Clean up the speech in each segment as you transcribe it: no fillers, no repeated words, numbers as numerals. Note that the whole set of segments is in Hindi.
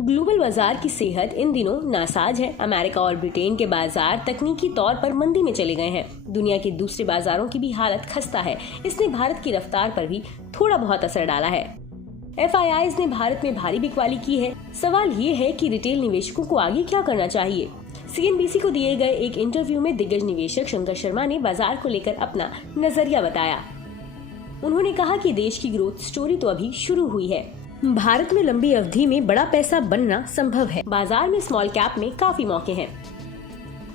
ग्लोबल बाजार की सेहत इन दिनों नासाज है। अमेरिका और ब्रिटेन के बाजार तकनीकी तौर पर मंदी में चले गए हैं। दुनिया के दूसरे बाजारों की भी हालत खस्ता है। इसने भारत की रफ्तार पर भी थोड़ा बहुत असर डाला है। FIIs ने भारत में भारी बिकवाली की है। सवाल ये है कि रिटेल निवेशकों को आगे क्या करना चाहिए। CNBC को दिए गए एक इंटरव्यू में दिग्गज निवेशक शंकर शर्मा ने बाजार को लेकर अपना नजरिया बताया। उन्होंने कहा कि देश की ग्रोथ स्टोरी तो अभी शुरू हुई है। भारत में लंबी अवधि में बड़ा पैसा बनना संभव है। बाजार में स्मॉल कैप में काफी मौके हैं।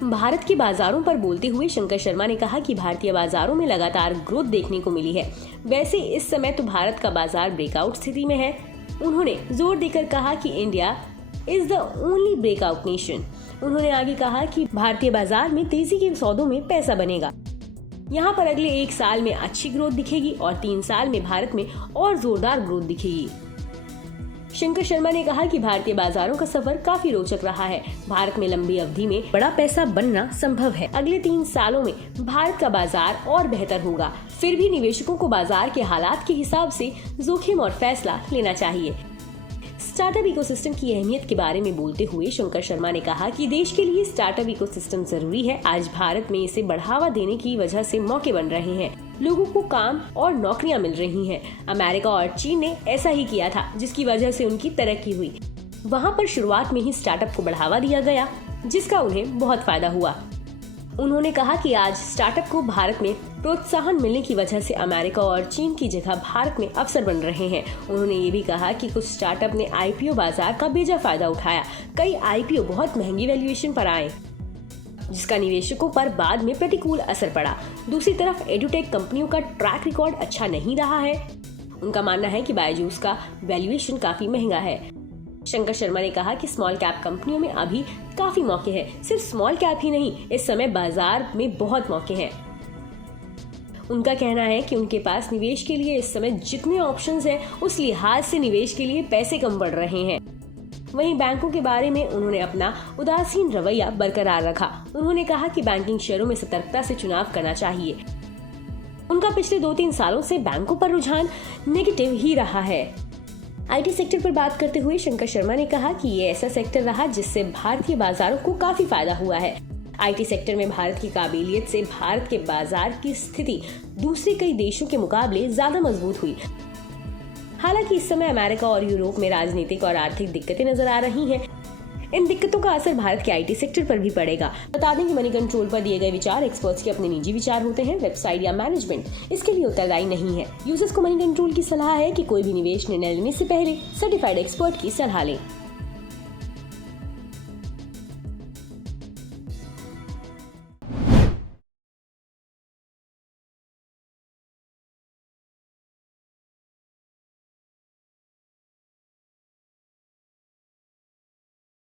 भारत के बाजारों पर बोलते हुए शंकर शर्मा ने कहा कि भारतीय बाजारों में लगातार ग्रोथ देखने को मिली है। वैसे इस समय तो भारत का बाजार ब्रेकआउट स्थिति में है। उन्होंने जोर देकर कहा कि India is the only breakout nation. उन्होंने आगे कहा कि भारतीय बाजार में तेजी के सौदों में पैसा बनेगा। यहाँ पर अगले 1 साल में अच्छी ग्रोथ दिखेगी और 3 साल में भारत में और जोरदार ग्रोथ दिखेगी। शंकर शर्मा ने कहा कि भारतीय बाजारों का सफर काफी रोचक रहा है। भारत में लंबी अवधि में बड़ा पैसा बनना संभव है। अगले 3 सालों में भारत का बाजार और बेहतर होगा। फिर भी निवेशकों को बाजार के हालात के हिसाब से जोखिम और फैसला लेना चाहिए। स्टार्टअप इकोसिस्टम की अहमियत के बारे में बोलते हुए शंकर शर्मा ने कहा कि देश के लिए स्टार्टअप इकोसिस्टम जरूरी है। आज भारत में इसे बढ़ावा देने की वजह से मौके बन रहे हैं। लोगों को काम और नौकरियां मिल रही हैं। अमेरिका और चीन ने ऐसा ही किया था, जिसकी वजह से उनकी तरक्की हुई। वहां पर शुरुआत में ही स्टार्टअप को बढ़ावा दिया गया, जिसका उन्हें बहुत फायदा हुआ। उन्होंने कहा कि आज स्टार्टअप को भारत में प्रोत्साहन मिलने की वजह से अमेरिका और चीन की जगह भारत में अवसर बन रहे हैं। उन्होंने ये भी कहा कि कुछ स्टार्टअप ने IPO बाजार का बेजा फायदा उठाया। कई IPO बहुत महंगी वैल्यूएशन पर आए, जिसका निवेशकों पर बाद में प्रतिकूल असर पड़ा। दूसरी तरफ एडुटेक कंपनियों का ट्रैक रिकॉर्ड अच्छा नहीं रहा है। उनका मानना है कि बायजूस का वैल्यूएशन काफी महंगा है। शंकर शर्मा ने कहा कि स्मॉल कैप कंपनियों में अभी काफी मौके हैं। सिर्फ स्मॉल कैप ही नहीं, इस समय बाजार में बहुत मौके हैं। उनका कहना है कि उनके पास निवेश के लिए इस समय जितने ऑप्शंस हैं, उस लिहाज से निवेश के लिए पैसे कम पड़ रहे हैं। वहीं बैंकों के बारे में उन्होंने अपना उदासीन रवैया बरकरार रखा। उन्होंने कहा कि बैंकिंग शेयरों में सतर्कता से चुनाव करना चाहिए। उनका पिछले 2-3 सालों से बैंकों पर रुझान नेगेटिव ही रहा है। IT सेक्टर पर बात करते हुए शंकर शर्मा ने कहा कि ये ऐसा सेक्टर रहा जिससे भारतीय बाजारों को काफी फायदा हुआ है। IT सेक्टर में भारत की काबिलियत से भारत के बाजार की स्थिति दूसरे कई देशों के मुकाबले ज्यादा मजबूत हुई। हालांकि इस समय अमेरिका और यूरोप में राजनीतिक और आर्थिक दिक्कतें नजर आ रही हैं। इन दिक्कतों का असर भारत के IT सेक्टर पर भी पड़ेगा। बता दें कि मनी कंट्रोल पर दिए गए विचार एक्सपर्ट्स के अपने निजी विचार होते हैं। वेबसाइट या मैनेजमेंट इसके लिए उत्तरदायी नहीं है। यूजर्स को मनी कंट्रोल की सलाह है कि कोई भी निवेश निर्णय लेने से पहले सर्टिफाइड एक्सपर्ट की सलाह लें।